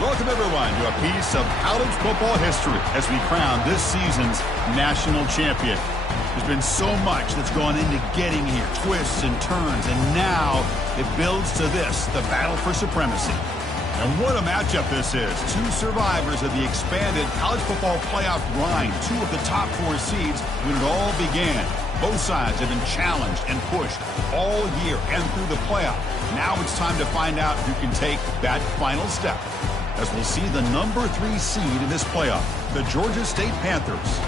Welcome, everyone, to a piece of college football history as we crown this season's national champion. There's been so much that's gone into getting here, twists and turns, and now it builds to this, the battle for supremacy. And what a matchup this is. Two survivors of the expanded college football playoff grind, two of the top 4 seeds when it all began. Both sides have been challenged and pushed all year and through the playoff. Now it's time to find out who can take that final step, as we'll see the number 3 seed in this playoff, the Georgia State Panthers,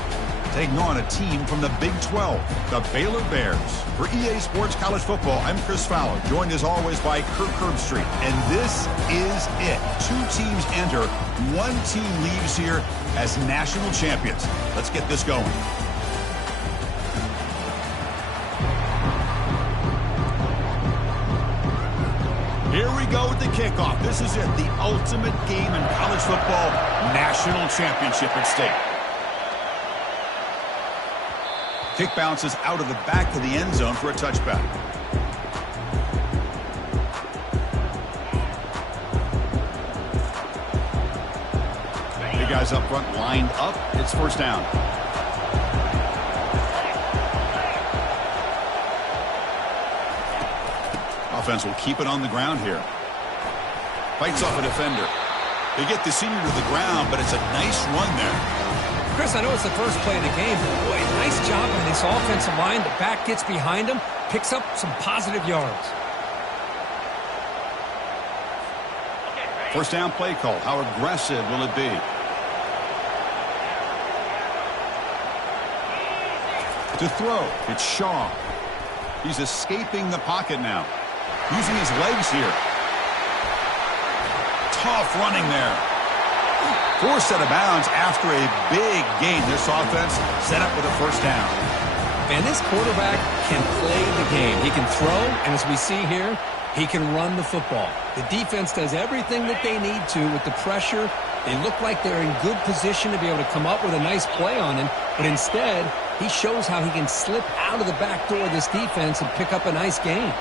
taking on a team from the Big 12, the Baylor Bears. For EA Sports College Football, I'm Chris Fowler, joined as always by Kirk Herbstreit. And this is it. 2 teams enter, 1 team leaves here as national champions. Let's get this going. Here we go with the kickoff. This is it, the ultimate game in college football, national championship at stake. Kick bounces out of the back of the end zone for a touchback. Big guys up front lined up. It's first down. Offense will keep it on the ground here. Fights off a defender. They get the senior to the ground, but it's a nice run there. Chris, I know it's the first play of the game, but boy, nice job on this offensive line. The back gets behind him, picks up some positive yards. First down play call. How aggressive will it be? To throw, it's Shaw. He's escaping the pocket now. Using his legs here. Tough running there. Forced out of bounds after a big gain. This offense set up with a first down. And this quarterback can play the game. He can throw, and as we see here, he can run the football. The defense does everything that they need to with the pressure. They look like they're in good position to be able to come up with a nice play on him, but instead, he shows how he can slip out of the back door of this defense and pick up a nice gain.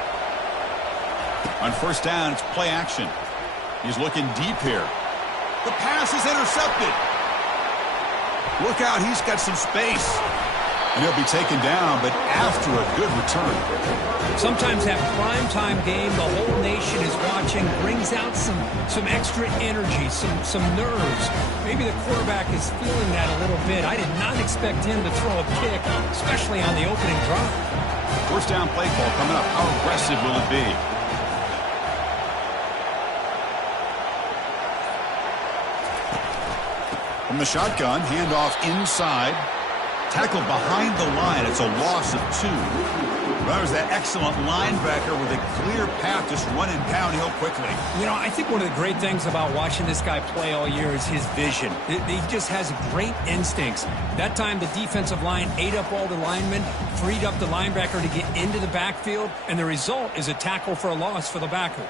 On first down, it's play action. He's looking deep here. The pass is intercepted. Look out, he's got some space. And he'll be taken down, but after a good return. Sometimes that primetime game, the whole nation is watching, brings out some extra energy, some nerves. Maybe the quarterback is feeling that a little bit. I did not expect him to throw a pick, especially on the opening drive. First down play call coming up. How aggressive will it be? From the shotgun, handoff inside. Tackled behind the line. It's a loss of 2. That was that excellent linebacker with a clear path just running downhill quickly. You know, I think one of the great things about watching this guy play all year is his vision. He just has great instincts. That time, the defensive line ate up all the linemen, freed up the linebacker to get into the backfield, and the result is a tackle for a loss for the backer.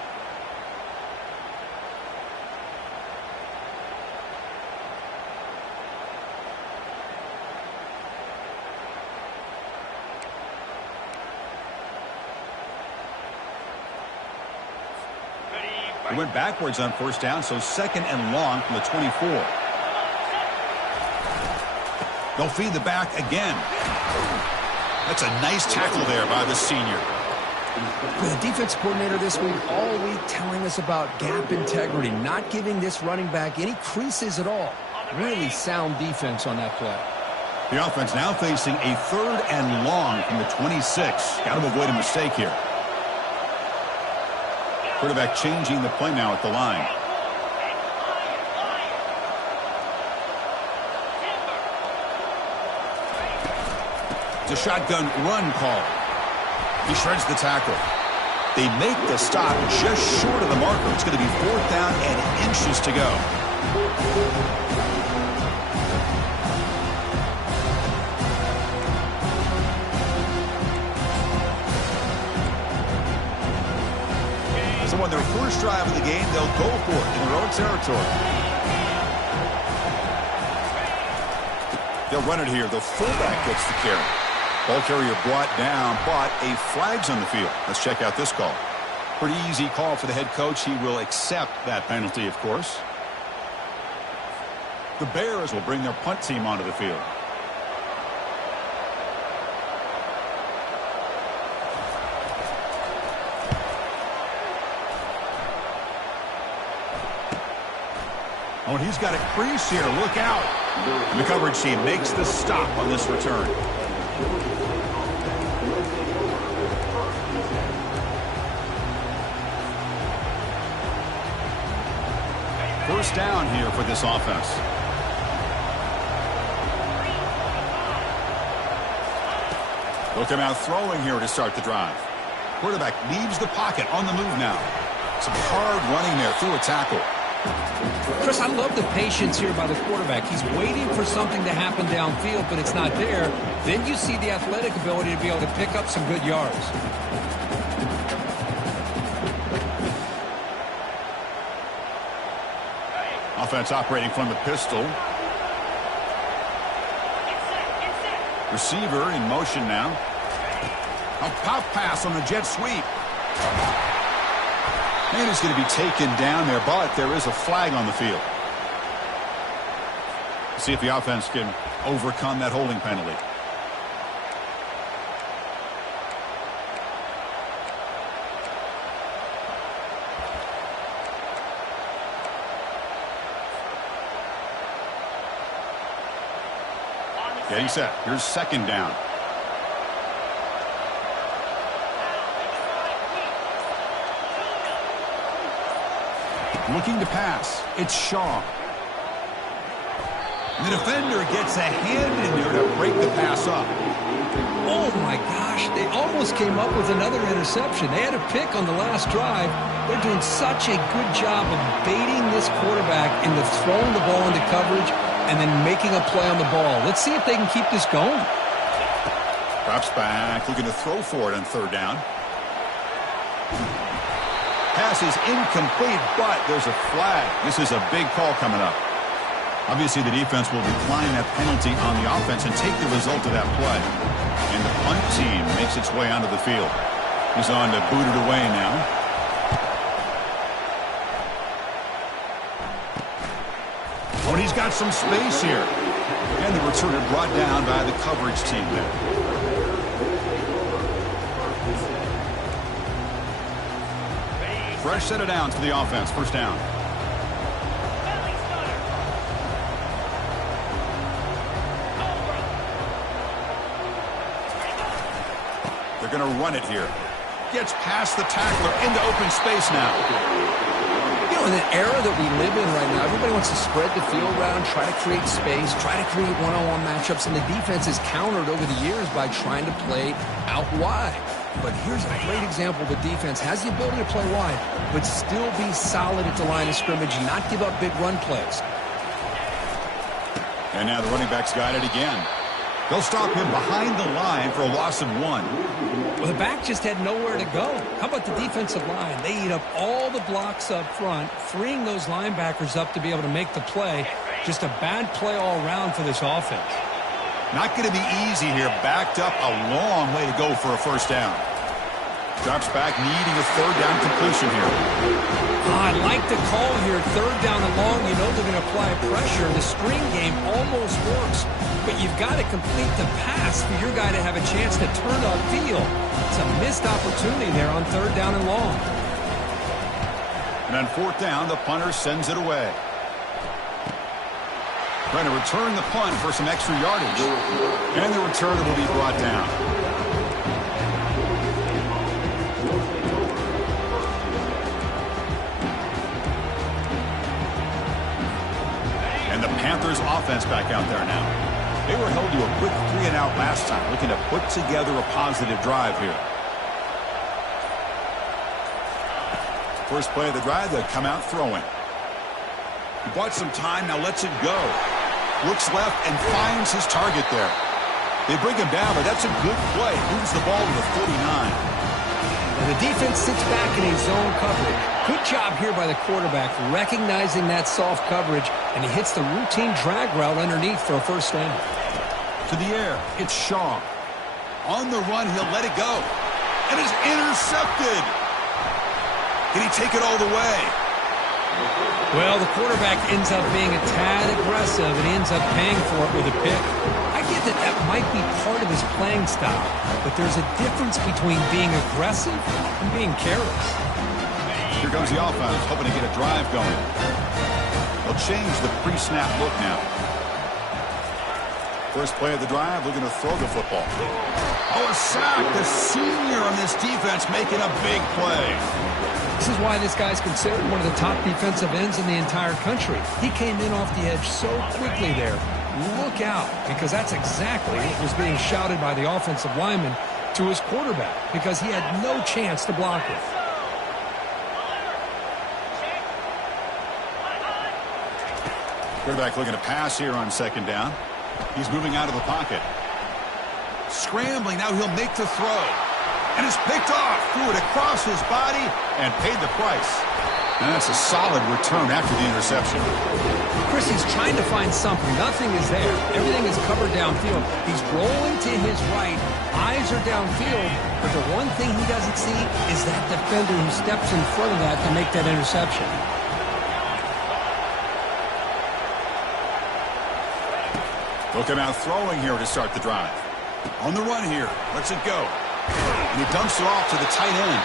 He went backwards on first down, so second and long from the 24. They'll feed the back again. That's a nice tackle there by the senior. The defense coordinator this week all week telling us about gap integrity, not giving this running back any creases at all. Really sound defense on that play. The offense now facing a third and long from the 26. Got to avoid a mistake here. Quarterback changing the play now at the line. It's a shotgun run call. He shreds the tackle. They make the stop just short of the marker. It's going to be 4th down and inches to go. So on their first drive of the game, they'll go for it in their own territory. They'll run it here. The fullback gets the carry. Ball carrier brought down, but a flag's on the field. Let's check out this call. Pretty easy call for the head coach. He will accept that penalty, of course. The Bears will bring their punt team onto the field. Oh, and he's got a crease here. Look out. And the coverage team makes the stop on this return. First down here for this offense. They'll come out throwing here to start the drive. Quarterback leaves the pocket on the move now. Some hard running there through a tackle. Chris, I love the patience here by the quarterback. He's waiting for something to happen downfield, but it's not there. Then you see the athletic ability to be able to pick up some good yards. Offense operating from the pistol. Receiver in motion now. A pop pass on the jet sweep. And he's going to be taken down there, but there is a flag on the field. See if the offense can overcome that holding penalty. Getting set. Here's second down. Looking to pass. It's Shaw. And the defender gets a hand in there to break the pass up. Oh, my gosh. They almost came up with another interception. They had a pick on the last drive. They're doing such a good job of baiting this quarterback into throwing the ball into coverage and then making a play on the ball. Let's see if they can keep this going. Drops back, looking to throw for it on third down. Pass is incomplete, but there's a flag. This is a big call coming up. Obviously, the defense will decline that penalty on the offense and take the result of that play. And the punt team makes its way onto the field. He's on to boot it away now. Oh, and he's got some space here. And the returner brought down by the coverage team there. Fresh set of downs for the offense. First down. They're going to run it here. Gets past the tackler into open space now. You know, in the era that we live in right now, everybody wants to spread the field around, try to create space, try to create one-on-one matchups, and the defense is countered over the years by trying to play out wide. But here's a great example. The defense has the ability to play wide, but still be solid at the line of scrimmage, not give up big run plays. And now the running back's got it again. They'll stop him behind the line for a loss of 1. Well, the back just had nowhere to go. How about the defensive line? They eat up all the blocks up front, freeing those linebackers up to be able to make the play. Just a bad play all around for this offense. Not going to be easy here. Backed up a long way to go for a first down. Drops back, needing a third down completion here. I like the call here. Third down and long. You know they're going to apply pressure. The screen game almost works, but you've got to complete the pass for your guy to have a chance to turn upfield. It's a missed opportunity there on third down and long. And on fourth down, the punter sends it away. Trying to return the punt for some extra yardage. And the returner will be brought down. And the Panthers offense back out there now. They were held to a quick 3-and-out last time, looking to put together a positive drive here. First play of the drive, they'll come out throwing. He bought some time, now lets it go. Looks left and finds his target there. They bring him down, but that's a good play. Moves the ball to the 49. And the defense sits back in a zone coverage. Good job here by the quarterback, recognizing that soft coverage, and he hits the routine drag route underneath for a first down. To the air, it's Shaw. On the run, he'll let it go. And it's intercepted. Can he take it all the way? Well, the quarterback ends up being a tad aggressive and ends up paying for it with a pick. I get that that might be part of his playing style, but there's a difference between being aggressive and being careless. Here comes the offense, hoping to get a drive going. They'll change the pre-snap look now. First play of the drive, looking to throw the football. Oh, a sack. The senior on this defense making a big play. This is why this guy's considered one of the top defensive ends in the entire country. He came in off the edge so quickly there. Look out, because that's exactly what was being shouted by the offensive lineman to his quarterback, because he had no chance to block it. Quarterback looking to pass here on second down. He's moving out of the pocket. Scrambling, now he'll make the throw. And it's picked off. Threw it across his body and paid the price. And that's a solid return after the interception. Chris, he's trying to find something. Nothing is there. Everything is covered downfield. He's rolling to his right. Eyes are downfield. But the one thing he doesn't see is that defender who steps in front of that to make that interception. Looking out throwing here to start the drive. On the run here. Lets it go. And he dumps it off to the tight end.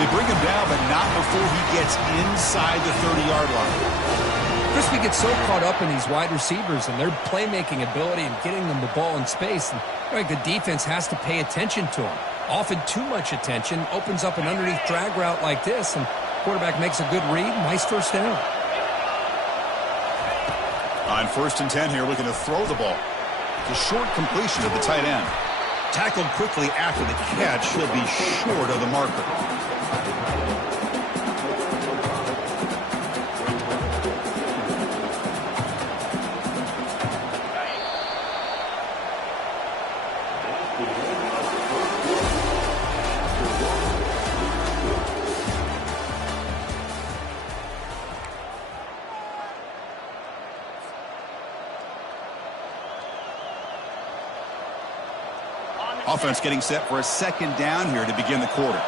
They bring him down, but not before he gets inside the 30-yard line. Chris, we get so caught up in these wide receivers and their playmaking ability and getting them the ball in space. And the defense has to pay attention to them. Often too much attention opens up an underneath drag route like this, and quarterback makes a good read. Nice first down. On 1st and 10 here, looking to throw the ball. It's a short completion to the tight end. Tackled quickly after the catch. He'll be short of the marker. Offense getting set for a second down here to begin the quarter.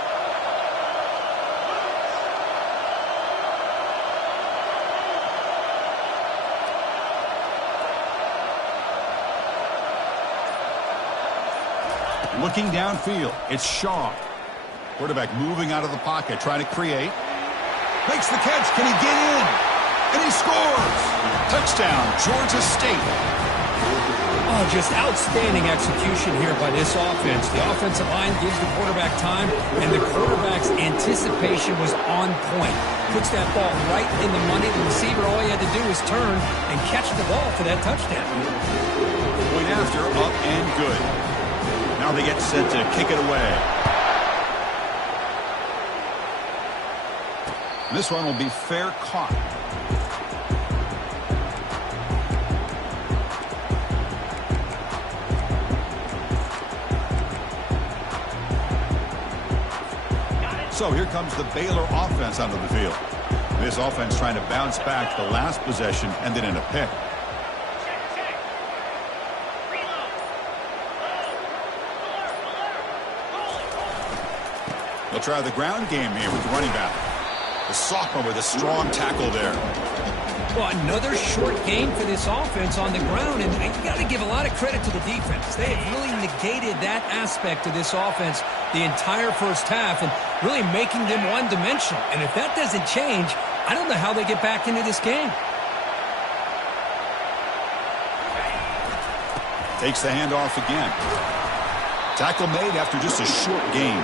Looking downfield, it's Shaw. Quarterback moving out of the pocket, trying to create. Makes the catch. Can he get in? And he scores! Touchdown, Georgia State. Oh, just outstanding execution here by this offense. The offensive line gives the quarterback time, and the quarterback's anticipation was on point. Puts that ball right in the money. The receiver, all he had to do was turn and catch the ball for that touchdown. Point after, up and good. Now they get set to kick it away. This one will be fair caught. So here comes the Baylor offense onto the field. This offense trying to bounce back the last possession and then in a pick. They'll try the ground game here with the running back. The sophomore with a strong tackle there. Well, another short game for this offense on the ground, and you got to give a lot of credit to the defense. They have really negated that aspect of this offense the entire first half and really making them one-dimensional. And if that doesn't change, I don't know how they get back into this game. Takes the handoff again. Tackle made after just a short gain.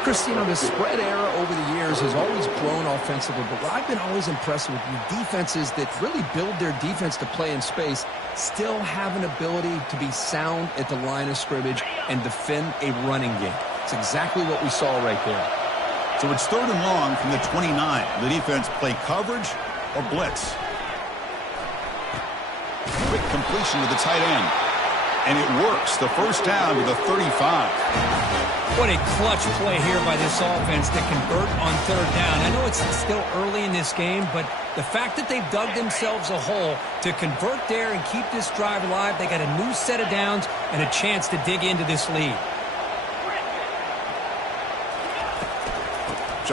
Chris, the spread era over the years has always grown offensively, but what I've been always impressed with the defenses that really build their defense to play in space still have an ability to be sound at the line of scrimmage and defend a running game. It's exactly what we saw right there. So it's 3rd and long from the 29. The defense play coverage or blitz. Quick completion to the tight end. And it works. The first down to the 35. What a clutch play here by this offense to convert on 3rd down. I know it's still early in this game, but the fact that they've dug themselves a hole to convert there and keep this drive alive, they got a new set of downs and a chance to dig into this lead.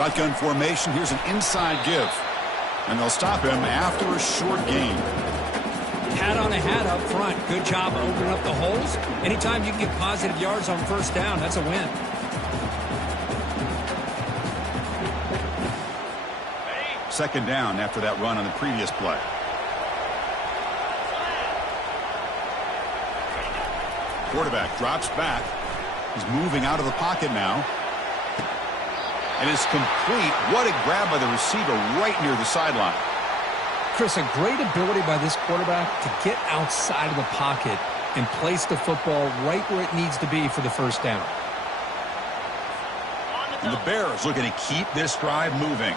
Shotgun formation. Here's an inside give. And they'll stop him after a short gain. Hat on a hat up front. Good job opening up the holes. Anytime you can get positive yards on first down, that's a win. Second down after that run on the previous play. Quarterback drops back. He's moving out of the pocket now. And is complete. What a grab by the receiver right near the sideline. Chris, a great ability by this quarterback to get outside of the pocket and place the football right where it needs to be for the first down. And the Bears looking to keep this drive moving.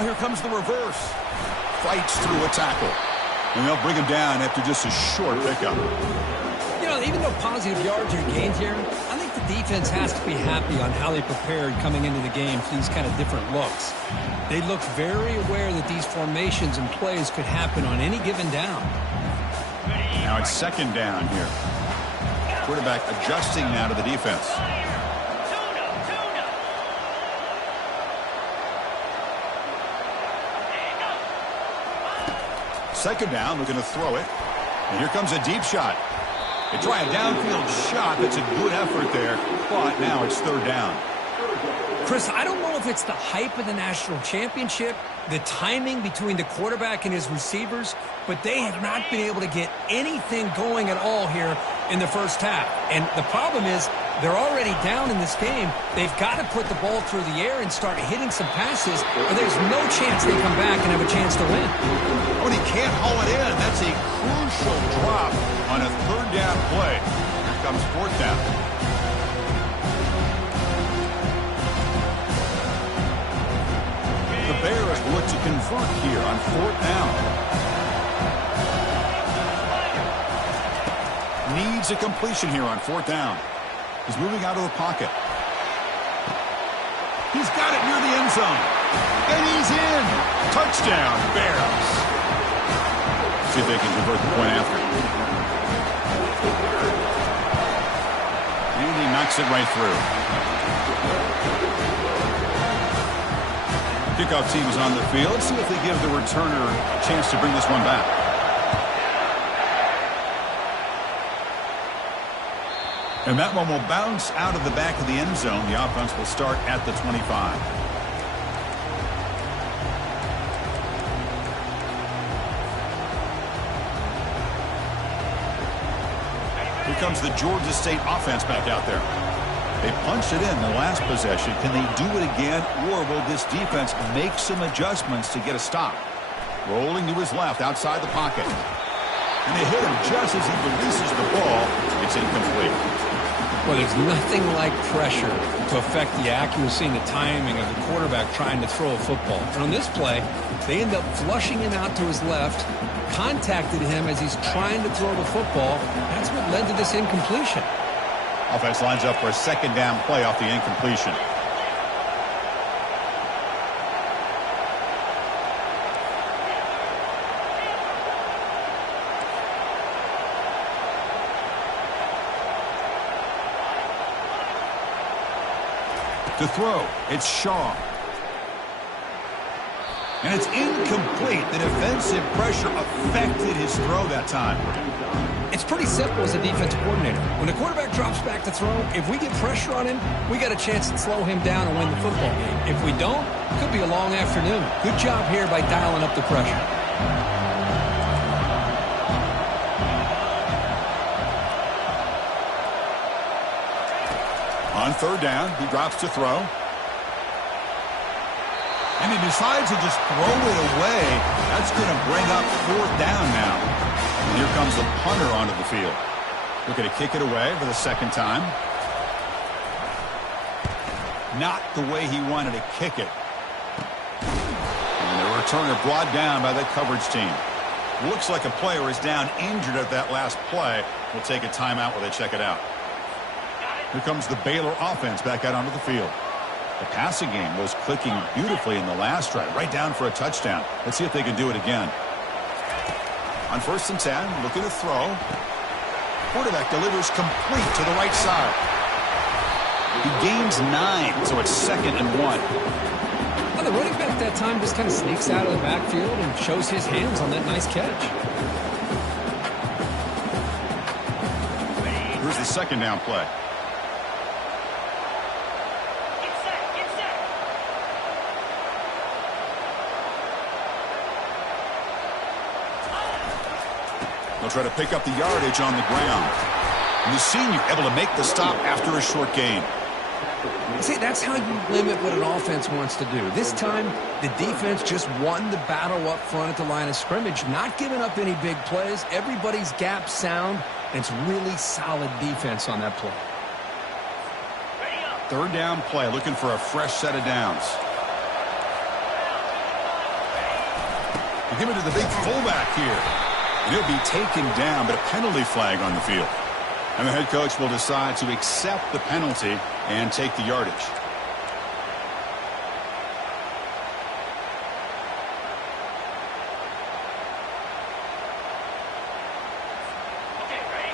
Here comes the reverse. Fights through a tackle. And they'll bring him down after just a short pickup. You know, even though positive yards are gained here, I think the defense has to be happy on how they prepared coming into the game for these kind of different looks. They look very aware that these formations and plays could happen on any given down. Now it's second down here. Quarterback adjusting now to the defense. Second down, looking to throw it. And here comes a deep shot. They try a downfield shot. That's a good effort there. But now it's third down. Chris, I don't know if it's the hype of the national championship, the timing between the quarterback and his receivers, but they have not been able to get anything going at all here in the first half. And the problem is they're already down in this game. They've got to put the ball through the air and start hitting some passes, or there's no chance they come back and have a chance to win. Oh, and he can't haul it in. That's a crucial drop on a third down play. Here comes fourth down. The Bears look to convert here on fourth down. Needs a completion here on fourth down. He's moving out of the pocket. He's got it near the end zone. And he's in. Touchdown, Bears. See if they can convert the point after. And he knocks it right through. Kickoff team is on the field. Let's see if they give the returner a chance to bring this one back. And that one will bounce out of the back of the end zone. The offense will start at the 25. Here comes the Georgia State offense back out there. They punched it in the last possession. Can they do it again, or will this defense make some adjustments to get a stop? Rolling to his left outside the pocket. And they hit him just as he releases the ball. It's incomplete. Well, there's nothing like pressure to affect the accuracy and the timing of the quarterback trying to throw a football. And on this play, they end up flushing him out to his left, contacted him as he's trying to throw the football. That's what led to this incompletion. Offense lines up for a second down play off the incompletion. To throw, it's Shaw. And it's incomplete. The defensive pressure affected his throw that time. It's pretty simple as a defensive coordinator. When the quarterback drops back to throw, if we get pressure on him, we got a chance to slow him down and win the football game. If we don't, it could be a long afternoon. Good job here by dialing up the pressure. On third down, he drops to throw. And he decides to just throw it away. That's going to bring up fourth down now. And here comes the punter onto the field. Looking to kick it away for the second time. Not the way he wanted to kick it. And the returner brought down by the coverage team. Looks like a player is down injured at that last play. We'll take a timeout while they check it out. Here comes the Baylor offense back out onto the field. The passing game was clicking beautifully in the last drive, right down for a touchdown. Let's see if they can do it again. On 1st and 10, looking to throw. Quarterback delivers complete to the right side. He gains 9, so it's 2nd and 1. Well, the running back that time just kind of sneaks out of the backfield and shows his hands on that nice catch. Here's the 2nd down play. They'll try to pick up the yardage on the ground. And the senior able to make the stop after a short gain. See, that's how you limit what an offense wants to do. This time, the defense just won the battle up front at the line of scrimmage, not giving up any big plays. Everybody's gap sound, and it's really solid defense on that play. 3rd down play, looking for a fresh set of downs. They give it to the big fullback here. And he'll be taken down, but a penalty flag on the field. And the head coach will decide to accept the penalty and take the yardage.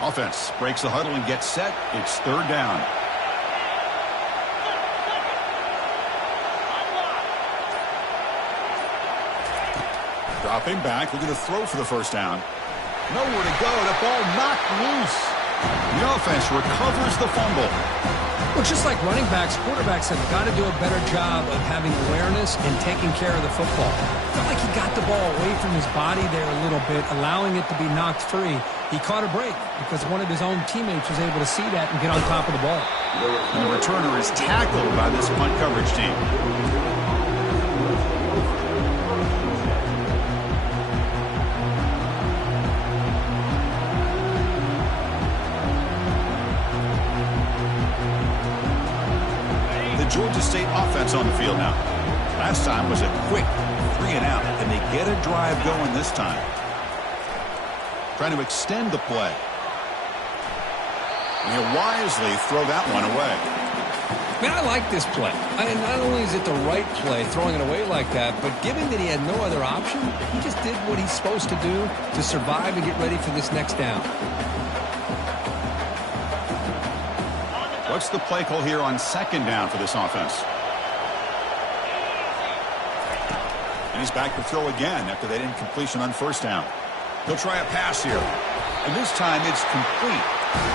Offense breaks the huddle and gets set. It's 3rd down. Dropping back, looking to throw for the 1st down. Nowhere to go. The ball knocked loose. The offense recovers the fumble. Well, just like running backs, quarterbacks have got to do a better job of having awareness and taking care of the football. Felt like he got the ball away from his body there a little bit, allowing it to be knocked free. He caught a break because one of his own teammates was able to see that and get on top of the ball. And the returner is tackled by this punt coverage team. Georgia State offense on the field now. Last time was a quick 3 and out, and they get a drive going this time. Trying to extend the play. And he'll wisely throw that one away. Man, I like this play. Not only is it the right play, throwing it away like that, but given that he had no other option, he just did what he's supposed to do to survive and get ready for this next down. What's the play call here on 2nd down for this offense? And he's back to throw again after that incompletion on 1st down. He'll try a pass here. And this time it's complete.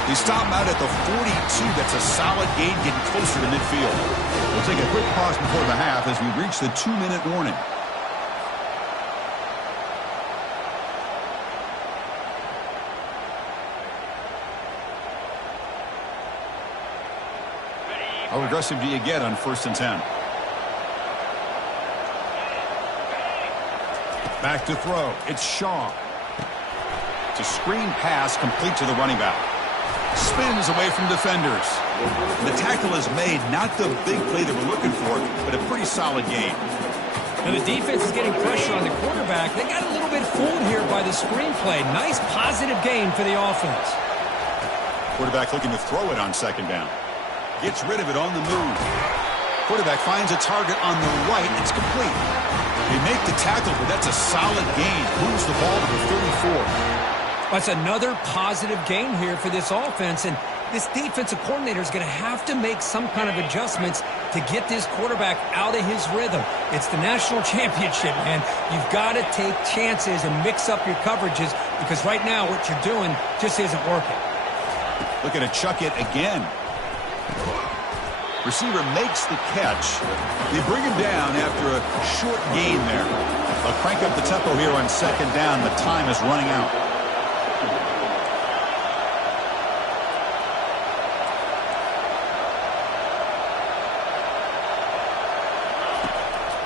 They stop him out at the 42. That's a solid gain, getting closer to midfield. We'll take a quick pause before the half as we reach the 2-minute warning. How aggressive do you get on 1st and 10? Back to throw. It's Shaw. It's a screen pass complete to the running back. Spins away from defenders. The tackle is made. Not the big play that we're looking for, but a pretty solid game. And the defense is getting pressure on the quarterback. They got a little bit fooled here by the screen play. Nice positive gain for the offense. Quarterback looking to throw it on 2nd down. Gets rid of it on the move. Quarterback finds a target on the right. It's complete. They make the tackle, but that's a solid gain. Moves the ball to the 34. That's another positive gain here for this offense. And this defensive coordinator is going to have to make some kind of adjustments to get this quarterback out of his rhythm. It's the national championship, man. You've got to take chances and mix up your coverages because right now what you're doing just isn't working. Looking to chuck it again. Receiver makes the catch. They bring him down after a short gain there. They'll crank up the tempo here on 2nd down. The time is running out.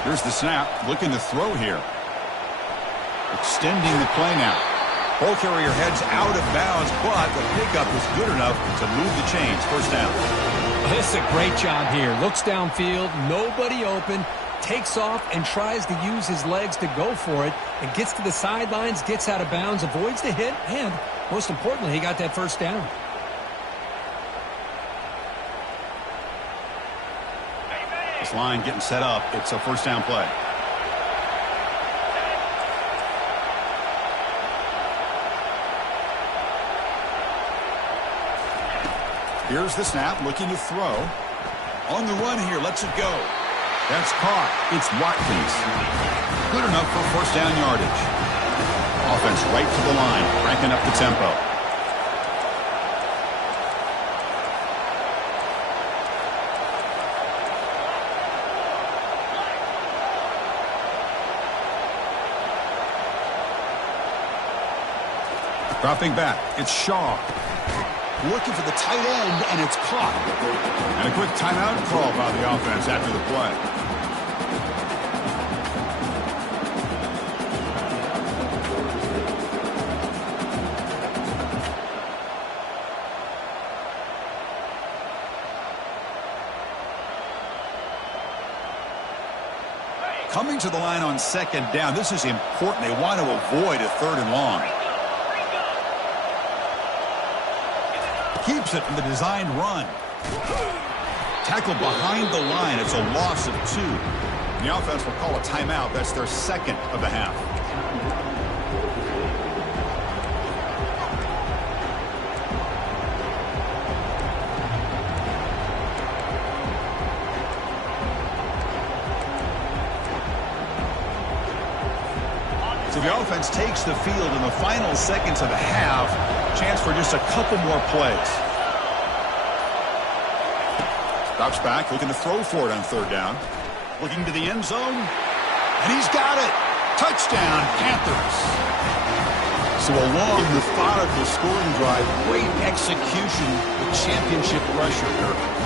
Here's the snap. Looking to throw here. Extending the play now. Ball carrier heads out of bounds, but the pickup is good enough to move the chains. 1st down. This is a great job here. Looks downfield, nobody open, takes off and tries to use his legs to go for it, and gets to the sidelines, gets out of bounds, avoids the hit, and most importantly, he got that 1st down. This line getting set up. It's a first down play. Here's the snap, looking to throw. On the run here, lets it go. That's caught. It's Watkins. Good enough for first down yardage. Offense right to the line, cranking up the tempo. Dropping back, it's Shaw. Looking for the tight end, and it's caught. And a quick timeout call by the offense after the play. Coming to the line on second down, this is important. They want to avoid a third and long. Keeps it from the designed run. Tackled behind the line. It's a loss of 2. The offense will call a timeout. That's their second of the half. So the offense takes the field in the final seconds of the half. Chance for just a couple more plays. Drops back, looking to throw for it on third down. Looking to the end zone. And he's got it. Touchdown, Panthers. So a long, methodical scoring drive. Great execution with championship pressure.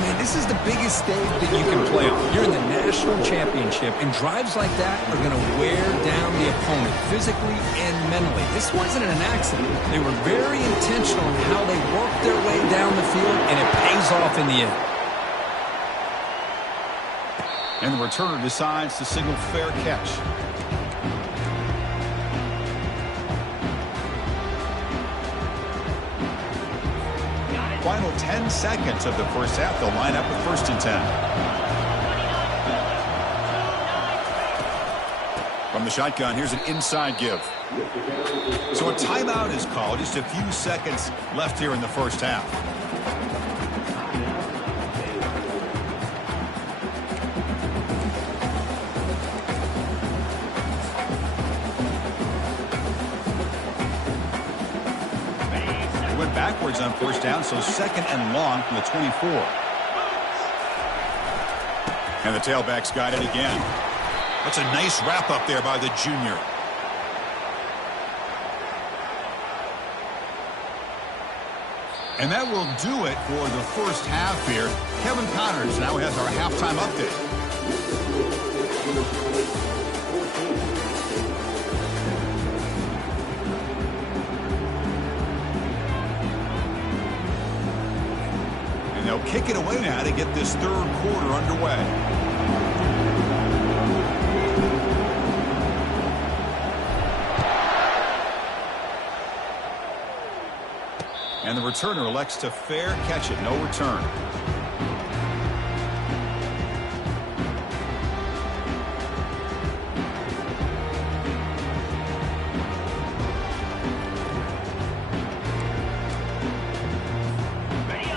Man, this is the biggest stage that you can play on. You're in the national championship, and drives like that are going to wear down the opponent physically and mentally. This wasn't an accident. They were very intentional in how they worked their way down the field, and it pays off in the end. And the returner decides to signal fair catch. Final 10 seconds of the first half. They'll line up with first and 10. From the shotgun, here's an inside give. So a timeout is called. Just a few seconds left here in the first half. Backwards on first down, so second and long from the 24. And the tailback's got it again. That's a nice wrap up there by the junior. And that will do it for the first half here. Kevin Connors now has our halftime update. They'll kick it away now to get this third quarter underway. And the returner elects to fair catch it. No return.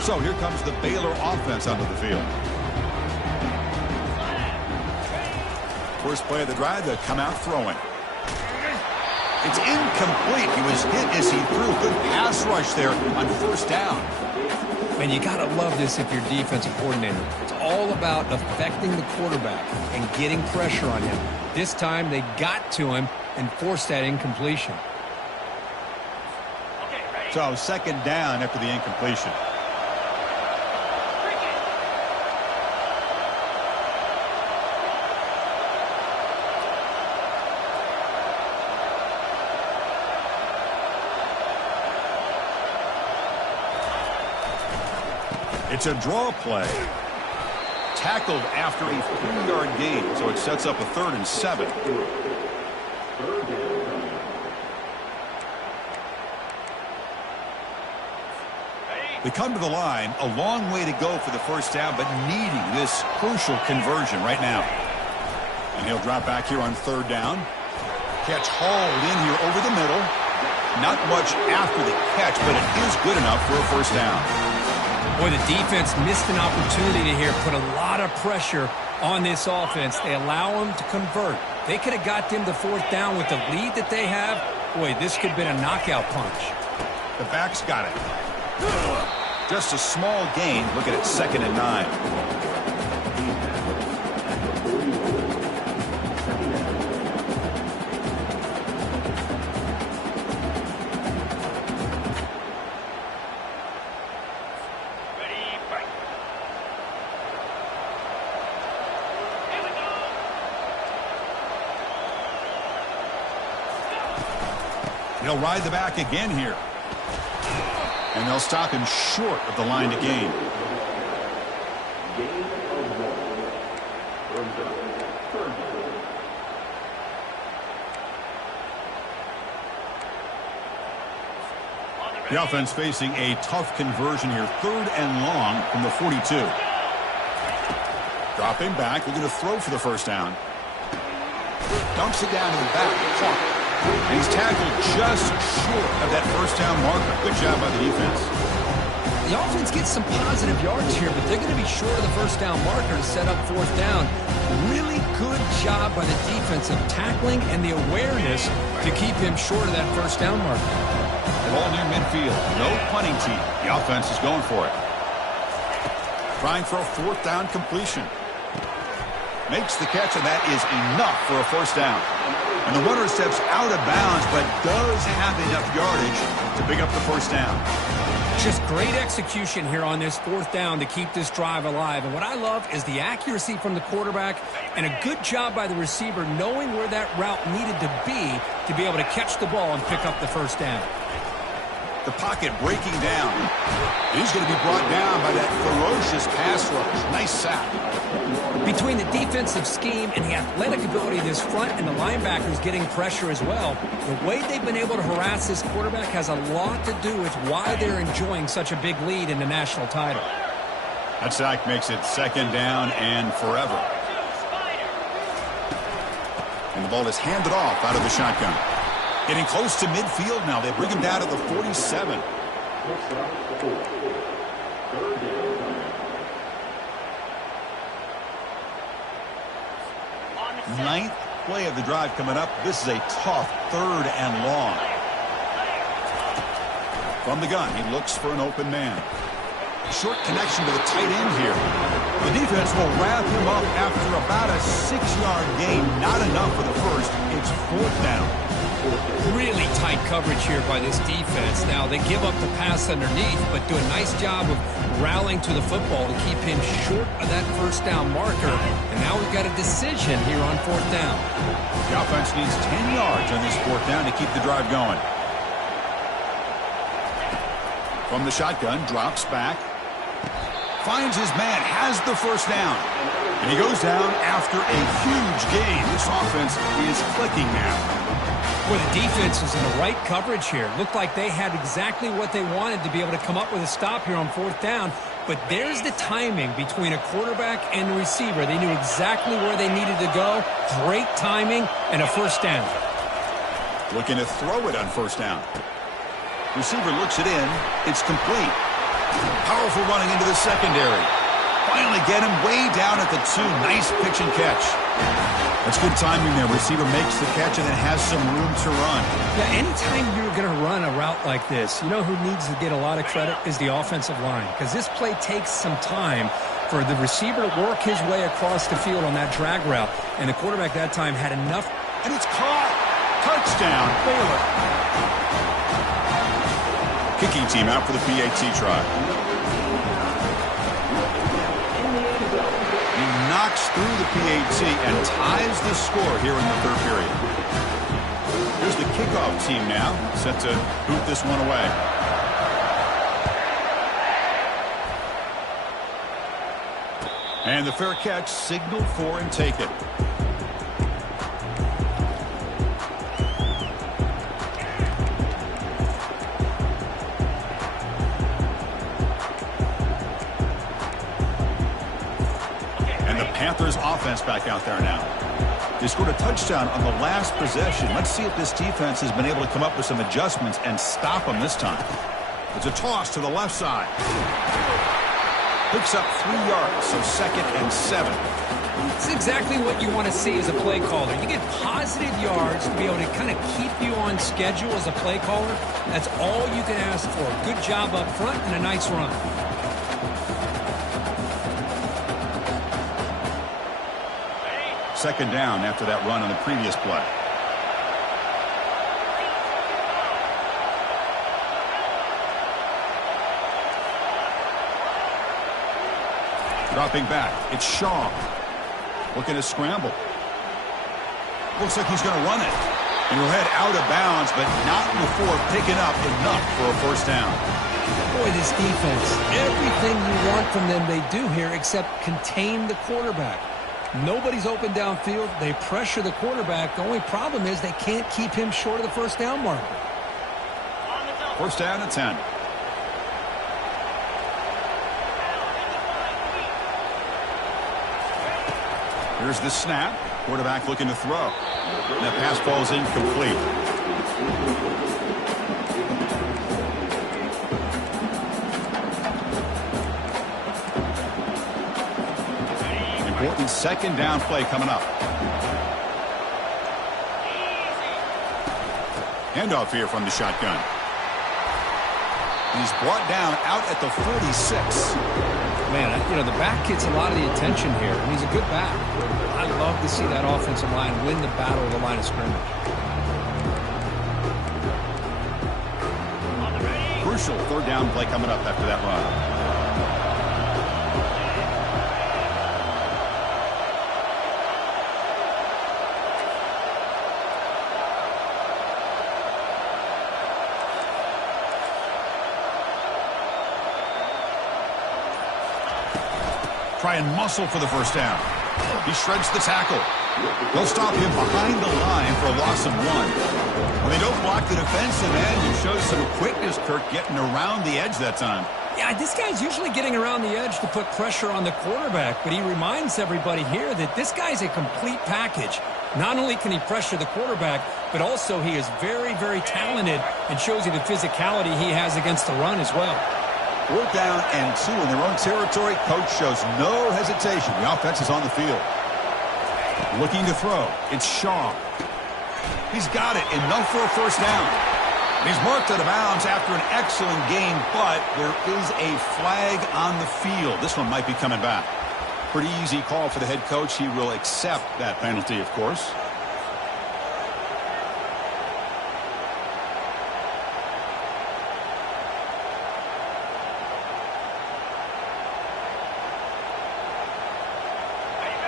So here comes the Baylor offense onto the field. First play of the drive, they come out throwing. It's incomplete. He was hit as he threw. Good pass rush there on first down. Man, you got to love this if you're defensive coordinator. It's all about affecting the quarterback and getting pressure on him. This time they got to him and forced that incompletion. So second down after the incompletion. It's a draw play. Tackled after a 3-yard gain, so it sets up a 3rd and 7. They come to the line, a long way to go for the first down, but needing this crucial conversion right now. And he'll drop back here on third down. Catch hauled in here over the middle. Not much after the catch, but it is good enough for a first down. Boy, the defense missed an opportunity here, put a lot of pressure on this offense. They allow them to convert. They could have got them to fourth down with the lead that they have. Boy, this could have been a knockout punch. The back's got it. Just a small gain. Looking at 2nd and 9. He'll ride the back again here. And they'll stop him short of the line to gain. The offense facing a tough conversion here. 3rd and long from the 42. Dropping back. They're going to throw for the first down. Dumps it down to the back. And he's tackled just short of that first down marker. Good job by the defense. The offense gets some positive yards here, but they're going to be short of the first down marker to set up fourth down. Really good job by the defense of tackling and the awareness to keep him short of that first down marker. Ball near midfield. No punting team. The offense is going for it. Trying for a fourth down completion. Makes the catch, and that is enough for a first down. And the runner steps out of bounds, but does have enough yardage to pick up the first down. Just great execution here on this fourth down to keep this drive alive. And what I love is the accuracy from the quarterback and a good job by the receiver knowing where that route needed to be able to catch the ball and pick up the first down. The pocket breaking down. He's going to be brought down by that ferocious pass rush. Nice sack. Between the defensive scheme and the athletic ability of this front and the linebackers getting pressure as well, the way they've been able to harass this quarterback has a lot to do with why they're enjoying such a big lead in the national title. That sack makes it 2nd down and forever. And the ball is handed off out of the shotgun. Getting close to midfield now. They bring him down to the 47. Ninth play of the drive coming up. This is a tough 3rd and long. From the gun, he looks for an open man. Short connection to the tight end here. The defense will wrap him up after about a 6-yard gain. Not enough for the first. It's 4th down. Really tight coverage here by this defense. Now, they give up the pass underneath, but do a nice job of rallying to the football to keep him short of that first down marker. And now we've got a decision here on 4th down. The offense needs 10 yards on this 4th down to keep the drive going. From the shotgun, drops back. Finds his man, has the first down. And he goes down after a huge gain. This offense is clicking now. Well, the defense was in the right coverage here. Looked like they had exactly what they wanted to be able to come up with a stop here on 4th down. But there's the timing between a quarterback and the receiver. They knew exactly where they needed to go. Great timing and a first down. Looking to throw it on first down. Receiver looks it in. It's complete. Powerful running into the secondary. Finally get him way down at the 2. Nice pitch and catch. That's good timing there. Receiver makes the catch and then has some room to run. Yeah, anytime you're going to run a route like this, you know who needs to get a lot of credit is the offensive line. Because this play takes some time for the receiver to work his way across the field on that drag route. And the quarterback that time had enough. And it's caught. Touchdown, Baylor. Kicking team out for the PAT try. Knocks through the PAT and ties the score here in the 3rd period. Here's the kickoff team now, set to boot this one away. And the fair catch signaled for and taken. Panthers offense back out there now. They scored a touchdown on the last possession. Let's see if this defense has been able to come up with some adjustments and stop them this time. It's a toss to the left side. Picks up 3 yards, so 2nd and 7. It's exactly what you want to see as a play caller. You get positive yards to be able to kind of keep you on schedule as a play caller. That's all you can ask for. Good job up front and a nice run. Second down after that run on the previous play. Dropping back, it's Shaw. Looking to scramble. Looks like he's going to run it. And he'll head out of bounds, but not before picking up enough for a first down. Boy, this defense, everything you want from them they do here except contain the quarterback. Nobody's open downfield. They pressure the quarterback. The only problem is they can't keep him short of the first down marker. First down at 10. Here's the snap. Quarterback looking to throw. And that pass falls incomplete. Important second down play coming up. Handoff here from the shotgun. He's brought down out at the 46. Man, you know, the back gets a lot of the attention here, and he's a good back. I love to see that offensive line win the battle of the line of scrimmage. Crucial third down play coming up after that run. Try and muscle for the first down. He shreds the tackle. They'll stop him behind the line for a loss of 1. When they don't block the defensive end, he shows some quickness, Kirk, getting around the edge that time. Yeah, this guy's usually getting around the edge to put pressure on the quarterback, but he reminds everybody here that this guy's a complete package. Not only can he pressure the quarterback, but also he is very, very talented and shows you the physicality he has against the run as well. 4th down and 2 in their own territory. Coach shows no hesitation. The offense is on the field. Looking to throw. It's Shaw. He's got it. Enough for a first down. He's marked out of bounds after an excellent game, but there is a flag on the field. This one might be coming back. Pretty easy call for the head coach. He will accept that penalty, of course.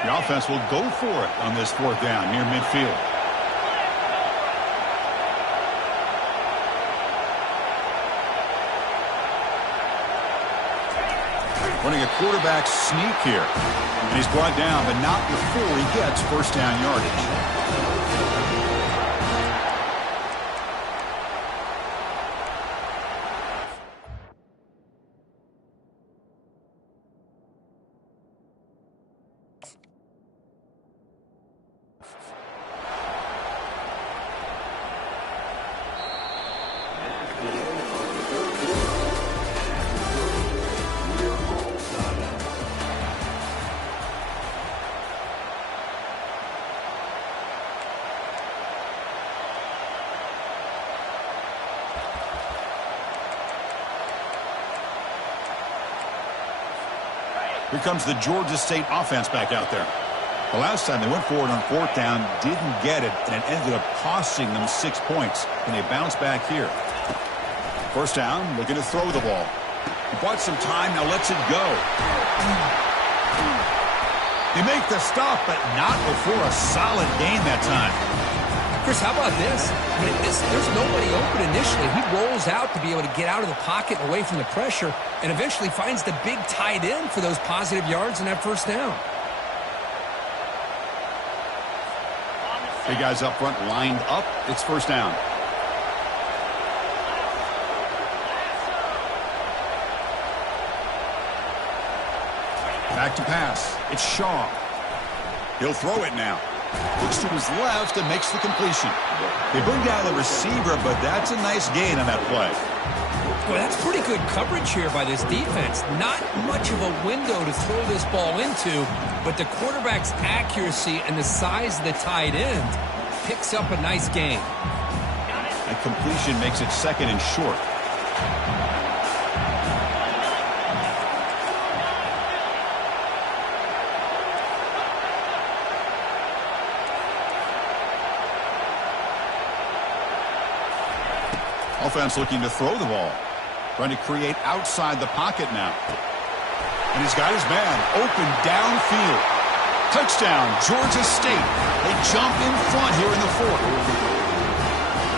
The offense will go for it on this 4th down near midfield. Running a quarterback sneak here. And he's brought down, but not before he gets first down yardage. Here comes the Georgia State offense back out there. The last time they went forward on 4th down, didn't get it, and it ended up costing them 6 points. And they bounce back here. First down, looking to throw the ball. He bought some time, now lets it go. They make the stop, but not before a solid gain that time. Chris, how about this? I mean, there's nobody open initially. He rolls out to be able to get out of the pocket and away from the pressure and eventually finds the big tight end for those positive yards in that first down. Big guys up front lined up. It's first down. Back to pass. It's Shaw. He'll throw it now. Looks to his left and makes the completion. They bring down the receiver, but that's a nice gain on that play. Well, that's pretty good coverage here by this defense. Not much of a window to throw this ball into, but the quarterback's accuracy and the size of the tight end picks up a nice gain. And completion makes it second and short. Offense looking to throw the ball. Trying to create outside the pocket now. And he's got his man open downfield. Touchdown, Georgia State. They jump in front here in the fourth.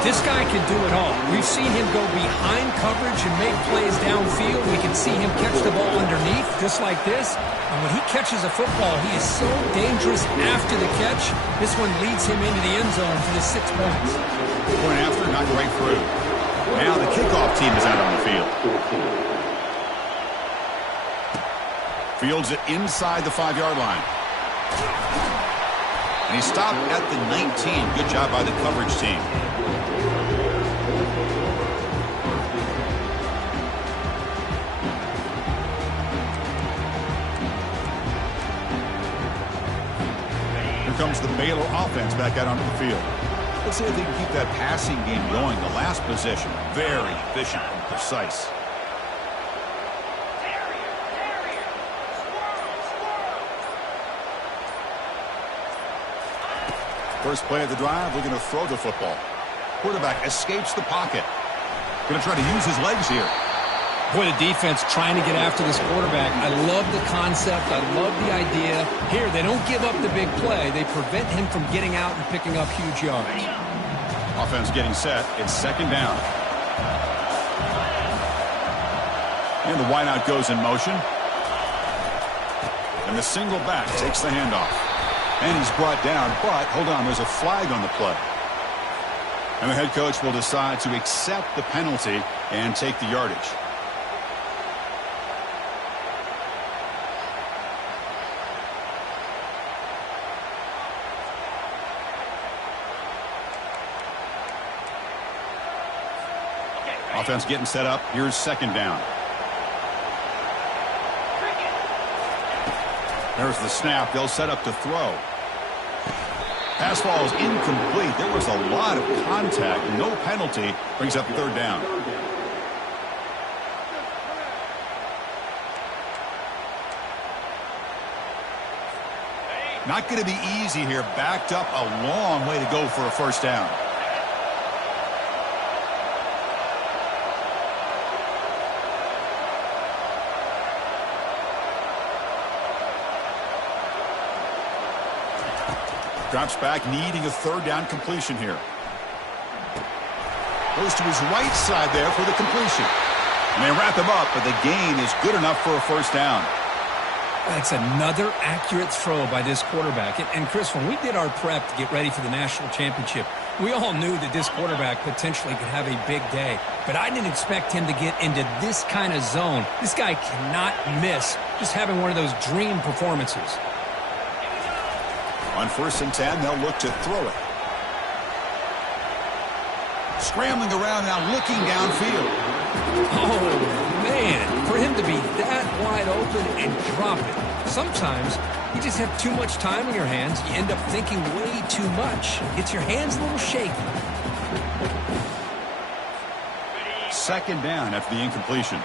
This guy can do it all. We've seen him go behind coverage and make plays downfield. We can see him catch the ball underneath, just like this. And when he catches a football, he is so dangerous after the catch. This one leads him into the end zone for the 6 points. Point after, not right through. Now the kickoff team is out on the field. Fields it inside the 5-yard line. And he stopped at the 19. Good job by the coverage team. Here comes the Baylor offense back out onto the field. Let's see if they can keep that passing game going. The last possession, very efficient and precise. First play of the drive, we're going to throw the football. Quarterback escapes the pocket. Going to try to use his legs here. Boy, the defense trying to get after this quarterback. I love the concept. I love the idea. Here, they don't give up the big play. They prevent him from getting out and picking up huge yards. Offense getting set. It's second down. And the wideout goes in motion. And the single back takes the handoff. And he's brought down, but hold on, there's a flag on the play. And the head coach will decide to accept the penalty and take the yardage. Offense getting set up. Here's second down. There's the snap. They'll set up to throw. Pass ball is incomplete. There was a lot of contact. No penalty. Brings up third down. Not going to be easy here. Backed up a long way to go for a first down. Drops back, needing a third down completion here. Goes to his right side there for the completion. And they wrap him up, but the gain is good enough for a first down. That's another accurate throw by this quarterback. And Chris, when we did our prep to get ready for the national championship, we all knew that this quarterback potentially could have a big day. But I didn't expect him to get into this kind of zone. This guy cannot miss just having one of those dream performances. On 1st and 10, they'll look to throw it. Scrambling around now, looking downfield. Oh, man, for him to be that wide open and drop it. Sometimes you just have too much time in your hands. You end up thinking way too much. Gets your hands a little shaky. Second down after the incompletion.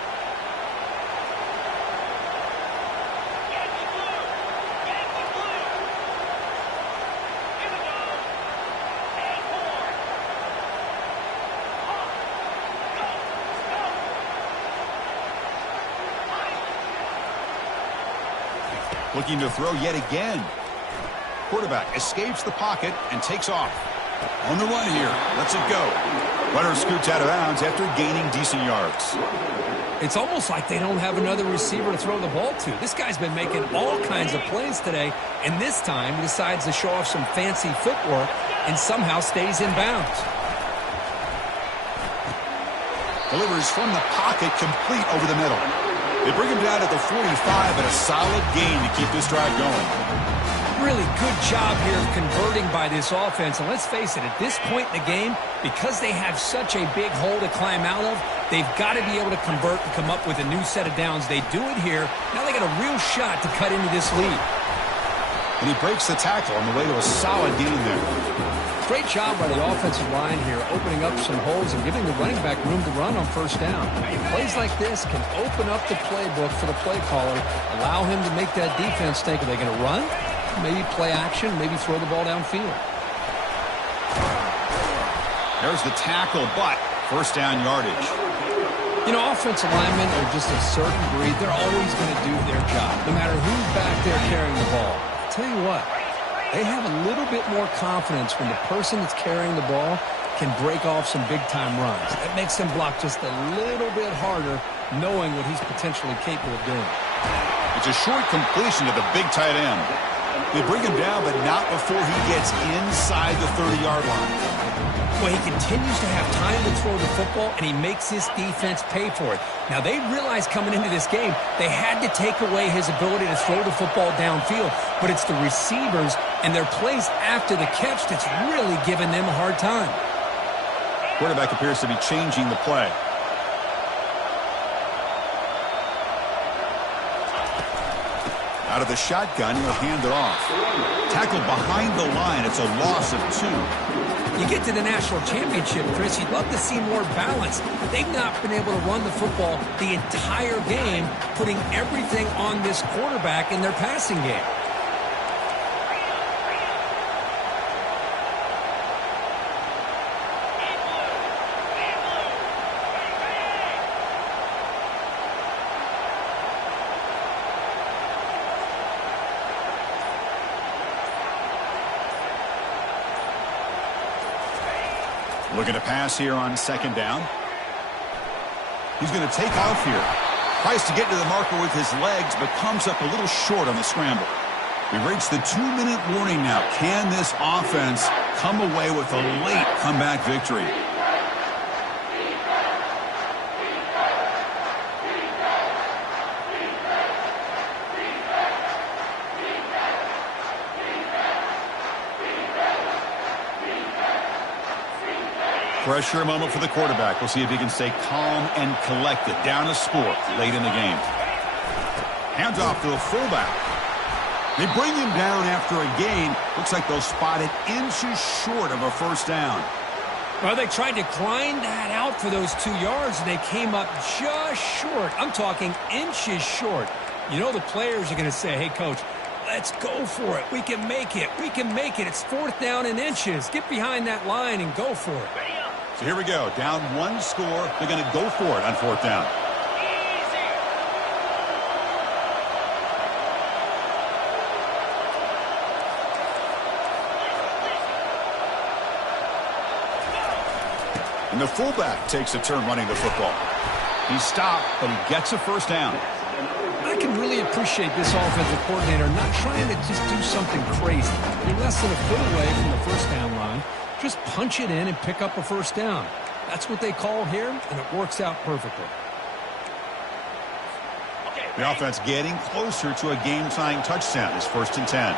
Looking to throw yet again. Quarterback escapes the pocket and takes off. On the run here. Lets it go. Runner scoots out of bounds after gaining decent yards. It's almost like they don't have another receiver to throw the ball to. This guy's been making all kinds of plays today, and this time he decides to show off some fancy footwork and somehow stays in bounds. Delivers from the pocket, complete over the middle. They bring him down at the 45, and a solid gain to keep this drive going. Really good job here of converting by this offense. And let's face it, at this point in the game, because they have such a big hole to climb out of, they've got to be able to convert and come up with a new set of downs. They do it here. Now they got a real shot to cut into this lead. And he breaks the tackle on the way to a solid gain there. Great job by the offensive line here, opening up some holes and giving the running back room to run on first down. Plays like this can open up the playbook for the play caller, allow him to make that defense think, are they going to run? Maybe play action, maybe throw the ball downfield. There's the tackle, but first down yardage. You know, offensive linemen are just a certain breed. They're always going to do their job, no matter who's back there carrying the ball. I'll tell you what, they have a little bit more confidence when the person that's carrying the ball can break off some big-time runs. That makes them block just a little bit harder, knowing what he's potentially capable of doing. It's a short completion to the big tight end. They bring him down, but not before he gets inside the 30-yard line. Well, he continues to have time to throw the football, and he makes his defense pay for it. Now, they realized coming into this game they had to take away his ability to throw the football downfield, but it's the receivers and their plays after the catch that's really giving them a hard time. Quarterback appears to be changing the play. Out of the shotgun, he'll hand it off. Tackled behind the line. It's a loss of 2. You get to the national championship, Chris, you'd love to see more balance. They've not been able to run the football the entire game, putting everything on this quarterback in their passing game. Looking to pass here on second down. He's going to take off here. Tries to get to the marker with his legs, but comes up a little short on the scramble. We've reached the 2-minute warning now. Can this offense come away with a late comeback victory? Pressure moment for the quarterback. We'll see if he can stay calm and collected. Down a score late in the game. Hands off to the fullback. They bring him down after a gain. Looks like they'll spot it inches short of a first down. Well, they tried to grind that out for those 2 yards, and they came up just short. I'm talking inches short. You know the players are going to say, hey, Coach, let's go for it. We can make it. We can make it. It's fourth down in inches. Get behind that line and go for it. So here we go. Down 1 score. They're going to go for it on fourth down. And the fullback takes a turn running the football. He's stopped, but he gets a first down. I can really appreciate this offensive coordinator not trying to just do something crazy. You're less than a foot away from the first down line. Just punch it in and pick up a first down. That's what they call here, and it works out perfectly. The offense getting closer to a game-tying touchdown. It's 1st and 10.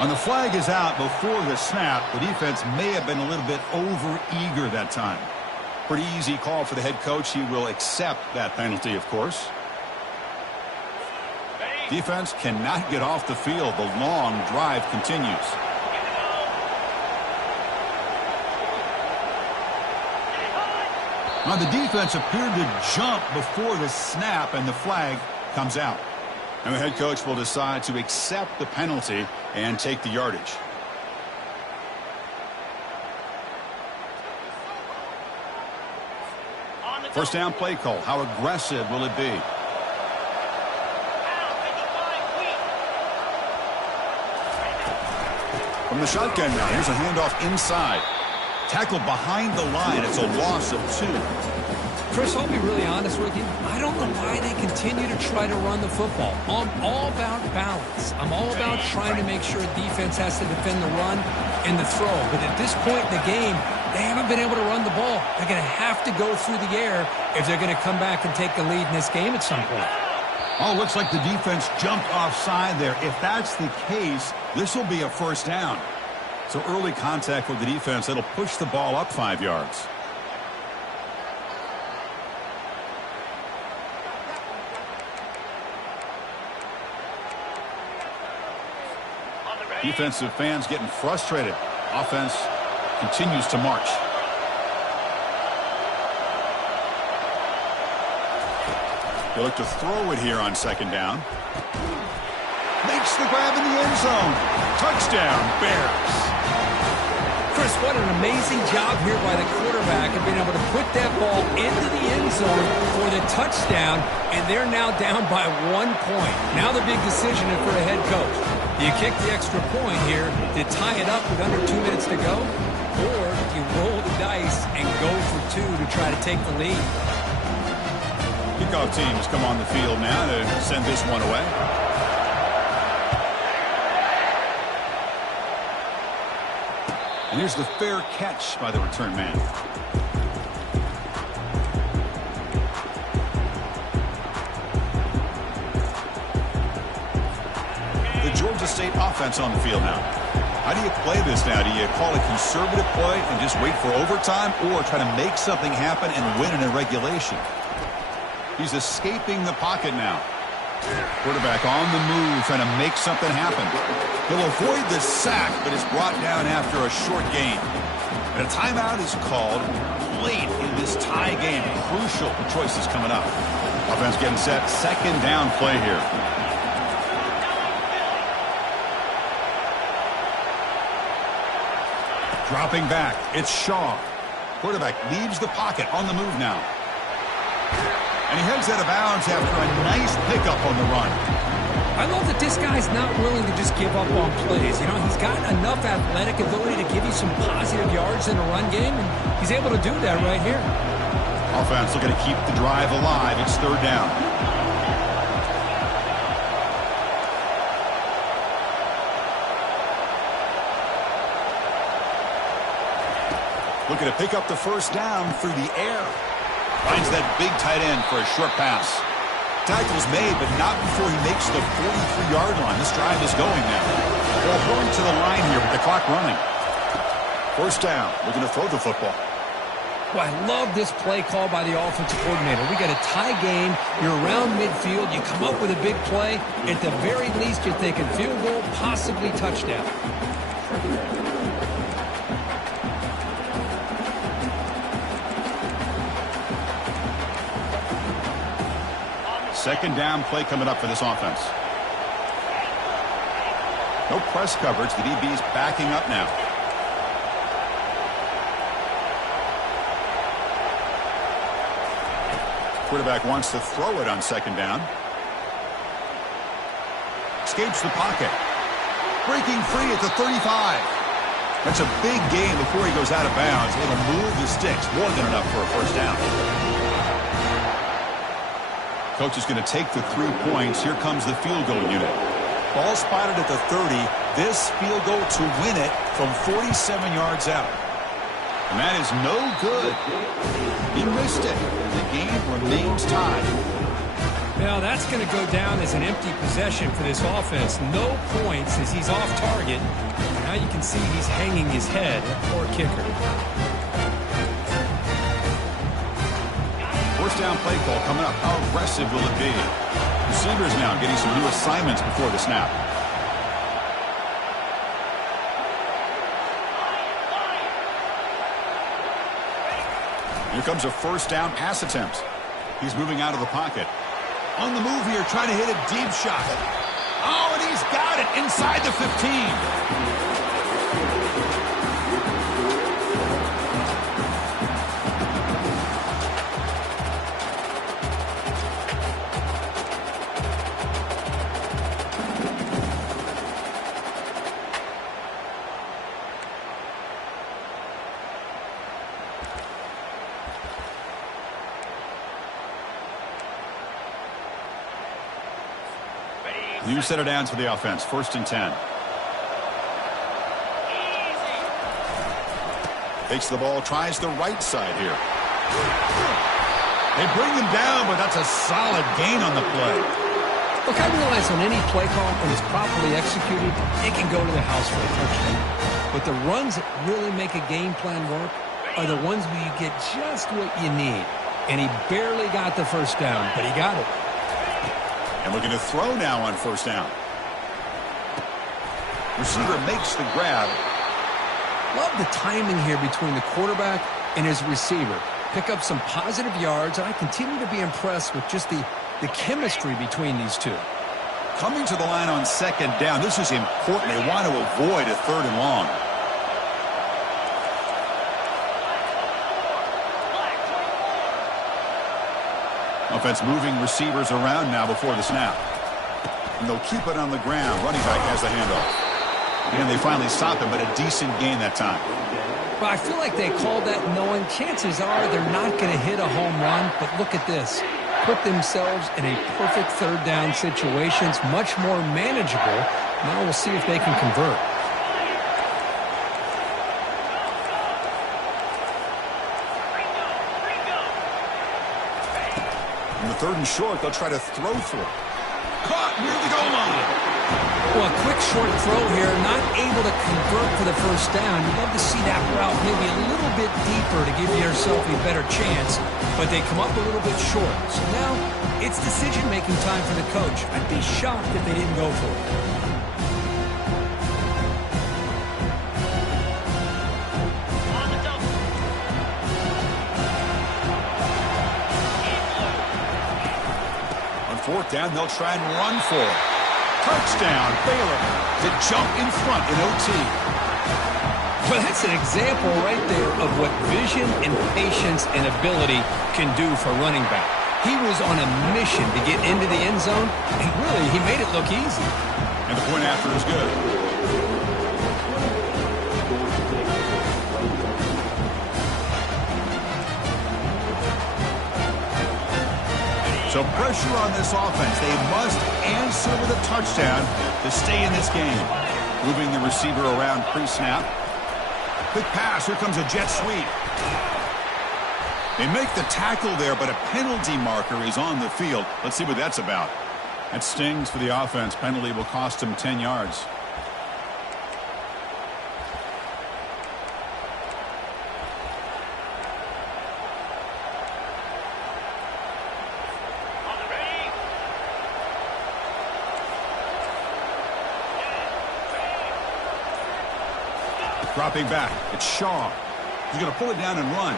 And the flag is out before the snap. The defense may have been a little bit over-eager that time. Pretty easy call for the head coach. He will accept that penalty, of course. Defense cannot get off the field. The long drive continues. Now the defense appeared to jump before the snap, and the flag comes out. And the head coach will decide to accept the penalty and take the yardage. First down play call. How aggressive will it be? From the shotgun now, here's a handoff inside. Tackled behind the line. It's a loss of 2. Chris, I'll be really honest with you. I don't know why they continue to try to run the football. I'm all about balance. I'm all about trying to make sure defense has to defend the run and the throw. But at this point in the game, they haven't been able to run the ball. They're going to have to go through the air if they're going to come back and take the lead in this game at some point. Oh, looks like the defense jumped offside there. If that's the case, this will be a first down. So early contact with the defense, that'll push the ball up 5 yards. Defensive fans getting frustrated. Offense continues to march. They look to throw it here on second down. Makes the grab in the end zone. Touchdown, Bears. Chris, what an amazing job here by the quarterback of being able to put that ball into the end zone for the touchdown, and they're now down by 1 point. Now the big decision for a head coach. Do you kick the extra point here to tie it up with under 2 minutes to go? Or do you roll the dice and go for 2 to try to take the lead? Kickoff teams come on the field now to send this one away. And here's the fair catch by the return man. The Georgia State offense on the field now. How do you play this now? Do you call a conservative play and just wait for overtime, or try to make something happen and win in regulation? He's escaping the pocket now. Quarterback on the move, trying to make something happen. He'll avoid the sack, but is brought down after a short gain. And a timeout is called late in this tie game. Crucial choices coming up. Offense getting set. Second down play here. Dropping back. It's Shaw. Quarterback leaves the pocket on the move now. And he heads out of bounds after a nice pickup on the run. I love that this guy's not willing to just give up on plays. You know, he's got enough athletic ability to give you some positive yards in the run game, and he's able to do that right here. Offense looking to keep the drive alive. It's third down. Looking to pick up the first down through the air. Finds that big tight end for a short pass. Tackle's made, but not before he makes the 43-yard line. This drive is going now. They'll hurry to the line here with the clock running. First down. Looking to throw the football. Well, I love this play call by the offensive coordinator. We got a tie game. You're around midfield. You come up with a big play. At the very least, you're thinking field goal, possibly touchdown. Second down play coming up for this offense. No press coverage. The DB's backing up now. Quarterback wants to throw it on second down. Escapes the pocket. Breaking free at the 35. That's a big gain before he goes out of bounds. It'll move the sticks. More than enough for a first down. Coach is going to take the 3 points. Here comes the field goal unit. Ball spotted at the 30. This field goal to win it from 47 yards out. And that is no good. He missed it. The game remains tied. Now that's going to go down as an empty possession for this offense. No points as he's off target. Now you can see he's hanging his head. Poor kicker. First down play call coming up. How aggressive will it be? Receivers now getting some new assignments before the snap. Here comes a first down pass attempt. He's moving out of the pocket. On the move here, trying to hit a deep shot. Oh, and he's got it inside the 15. New set of downs for the offense. 1st and 10. Takes the ball, tries the right side here. They bring him down, but that's a solid gain on the play. Look, I realize on any play call, when it's properly executed, it can go to the house for a touchdown. But the runs that really make a game plan work are the ones where you get just what you need. And he barely got the first down, but he got it. And looking to throw now on 1st down. Receiver makes the grab. Love the timing here between the quarterback and his receiver. Pick up some positive yards, and I continue to be impressed with just the chemistry between these two. Coming to the line on 2nd down. This is important. They want to avoid a 3rd and long. Offense moving receivers around now before the snap. And they'll keep it on the ground. Running back has the handoff. And they finally stop him, but a decent gain that time. Well, I feel like they called that knowing chances are they're not going to hit a home run, but look at this. Put themselves in a perfect 3rd down situation. It's much more manageable. Now we'll see if they can convert. On the 3rd and short, they'll try to throw for it. Caught near the goal line. Well, a quick short throw here, not able to convert for the 1st down. You'd love to see that route maybe a little bit deeper to give yourself a better chance, but they come up a little bit short. So now it's decision-making time for the coach. I'd be shocked if they didn't go for it. On 4th down, they'll try and run for it. Touchdown, Baylor to jump in front in OT. Well, that's an example right there of what vision and patience and ability can do for running back. He was on a mission to get into the end zone, and really, he made it look easy. And the point after is good. So pressure on this offense. They must answer with a touchdown to stay in this game. Moving the receiver around pre-snap. Quick pass. Here comes a jet sweep. They make the tackle there, but a penalty marker is on the field. Let's see what that's about. That stings for the offense. Penalty will cost them 10 yards. Dropping back. It's Shaw. He's going to pull it down and run.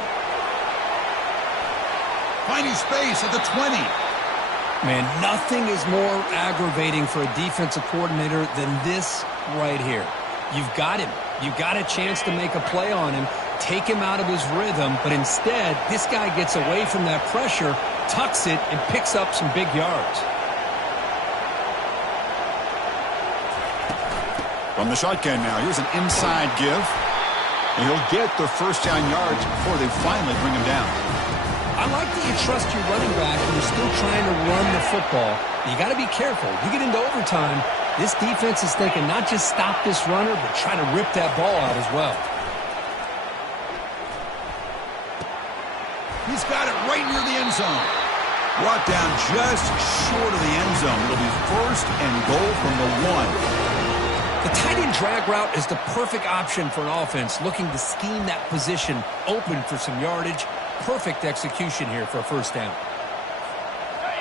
Finding space at the 20. Man, nothing is more aggravating for a defensive coordinator than this right here. You've got him. You've got a chance to make a play on him, take him out of his rhythm, but instead, this guy gets away from that pressure, tucks it, and picks up some big yards. From the shotgun now, here's an inside give. And he'll get the 1st down yards before they finally bring him down. I like that you trust your running back and you're still trying to run the football. You got to be careful. You get into overtime, this defense is thinking not just stop this runner, but try to rip that ball out as well. He's got it right near the end zone. Brought down just short of the end zone. It'll be 1st and goal from the 1. The tight end drag route is the perfect option for an offense looking to scheme that position open for some yardage. Perfect execution here for a 1st down.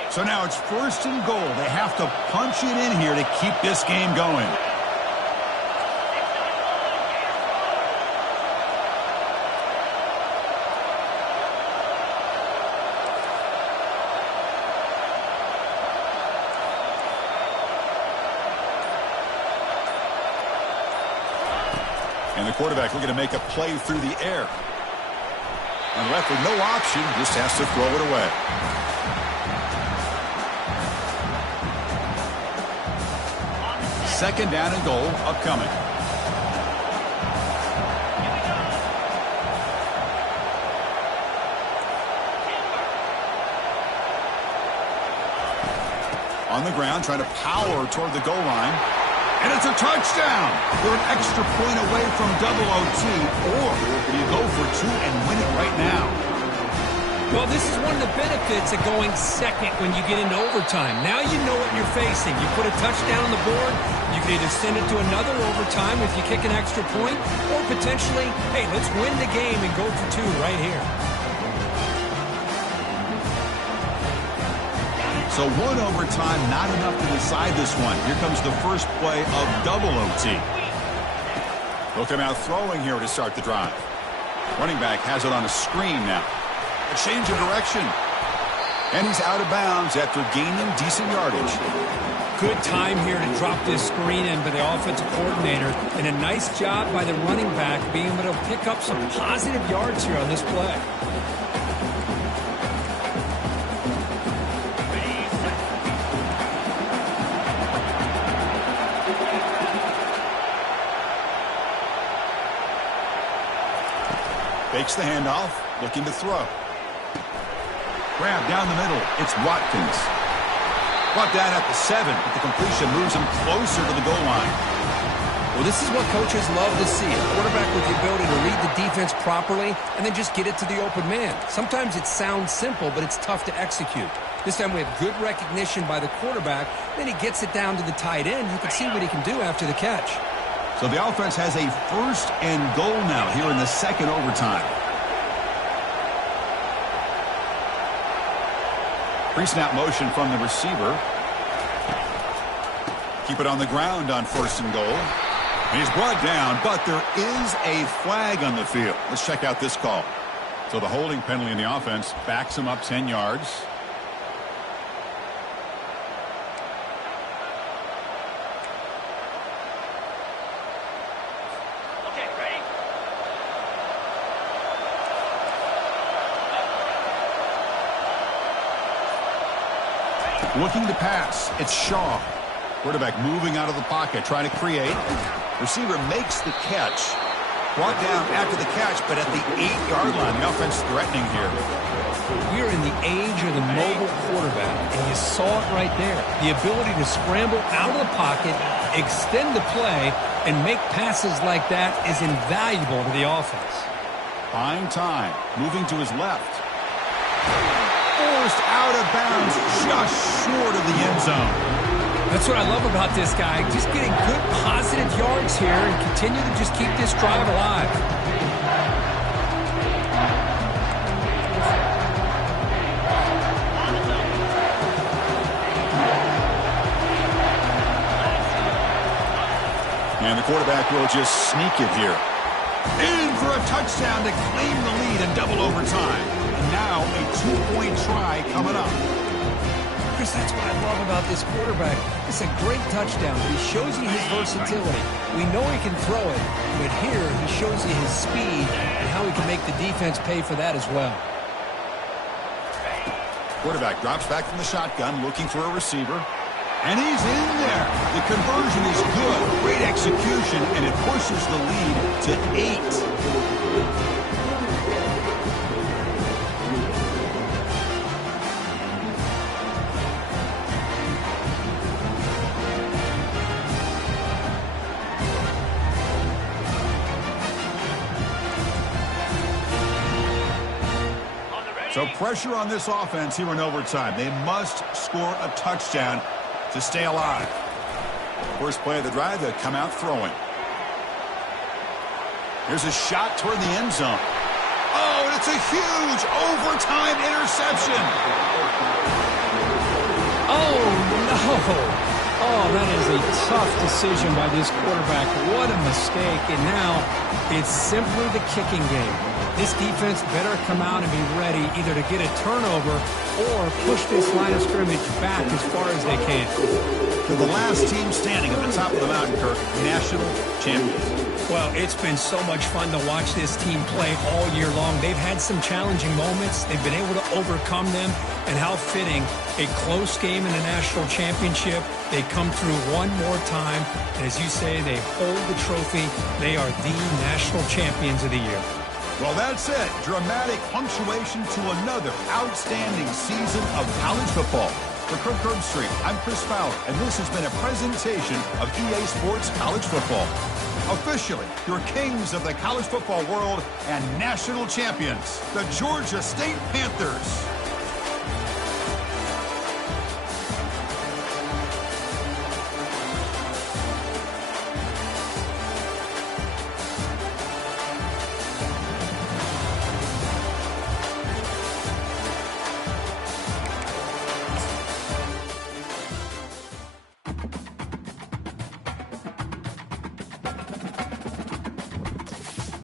So now it's 1st and goal. They have to punch it in here to keep this game going. And the quarterback looking to make a play through the air. And left with no option, just has to throw it away. Second down and goal upcoming. On the ground, trying to power toward the goal line. And it's a touchdown. They're an extra point away from double OT. Or do you go for two and win it right now? Well, this is one of the benefits of going second when you get into overtime. Now you know what you're facing. You put a touchdown on the board, you can either send it to another overtime if you kick an extra point, or potentially, hey, let's win the game and go for two right here. So one overtime, not enough to decide this one. Here comes the first play of double OT. They'll come out throwing here to start the drive. Running back has it on a screen now. A change of direction. And he's out of bounds after gaining decent yardage. Good time here to drop this screen in by the offensive coordinator. And a nice job by the running back being able to pick up some positive yards here on this play. Fakes the handoff, looking to throw. Grab down the middle. It's Watkins. Brought down at the 7, but the completion moves him closer to the goal line. Well, this is what coaches love to see. A quarterback with the ability to read the defense properly and then just get it to the open man. Sometimes it sounds simple, but it's tough to execute. This time we have good recognition by the quarterback. Then he gets it down to the tight end. You can see what he can do after the catch. So the offense has a first and goal now here in the second overtime. Pre-snap motion from the receiver. Keep it on the ground on first and goal. And he's brought down, but there is a flag on the field. Let's check out this call. So the holding penalty in the offense backs him up 10 yards. Looking to pass. It's Shaw. Quarterback moving out of the pocket, trying to create. Receiver makes the catch. Brought down after the catch, but at the 8-yard line. The offense threatening here. We're in the age of the mobile quarterback, and you saw it right there. The ability to scramble out of the pocket, extend the play, and make passes like that is invaluable to the offense. Buying time. Moving to his left. Forced out of bounds, just short of the end zone. That's what I love about this guy. Just getting good positive yards here and continue to just keep this drive alive. And the quarterback will just sneak it here. In for a touchdown to claim the lead in double overtime. And now a 2-point try coming up. Chris, that's what I love about this quarterback. It's a great touchdown, but he shows you his versatility. We know he can throw it, but here he shows you his speed and how he can make the defense pay for that as well. Quarterback drops back from the shotgun, looking for a receiver. And he's in there. The conversion is good. Great execution, and it pushes the lead to 8. So pressure on this offense here in overtime. They must score a touchdown to stay alive. First play of the drive, they come out throwing. Here's a shot toward the end zone. Oh, and it's a huge overtime interception. Oh, no. Oh, that is a tough decision by this quarterback. What a mistake. And now it's simply the kicking game. This defense better come out and be ready either to get a turnover or push this line of scrimmage back as far as they can. To the last team standing at the top of the mountain, Kirk, national champions. Well, it's been so much fun to watch this team play all year long. They've had some challenging moments. They've been able to overcome them. And how fitting, a close game in a national championship. They come through one more time. And as you say, they hold the trophy. They are the national champions of the year. Well, that's it. Dramatic punctuation to another outstanding season of college football. For Kirk Herbstreit, I'm Chris Fowler, and this has been a presentation of EA Sports College Football. Officially, your kings of the college football world and national champions, the Georgia State Panthers.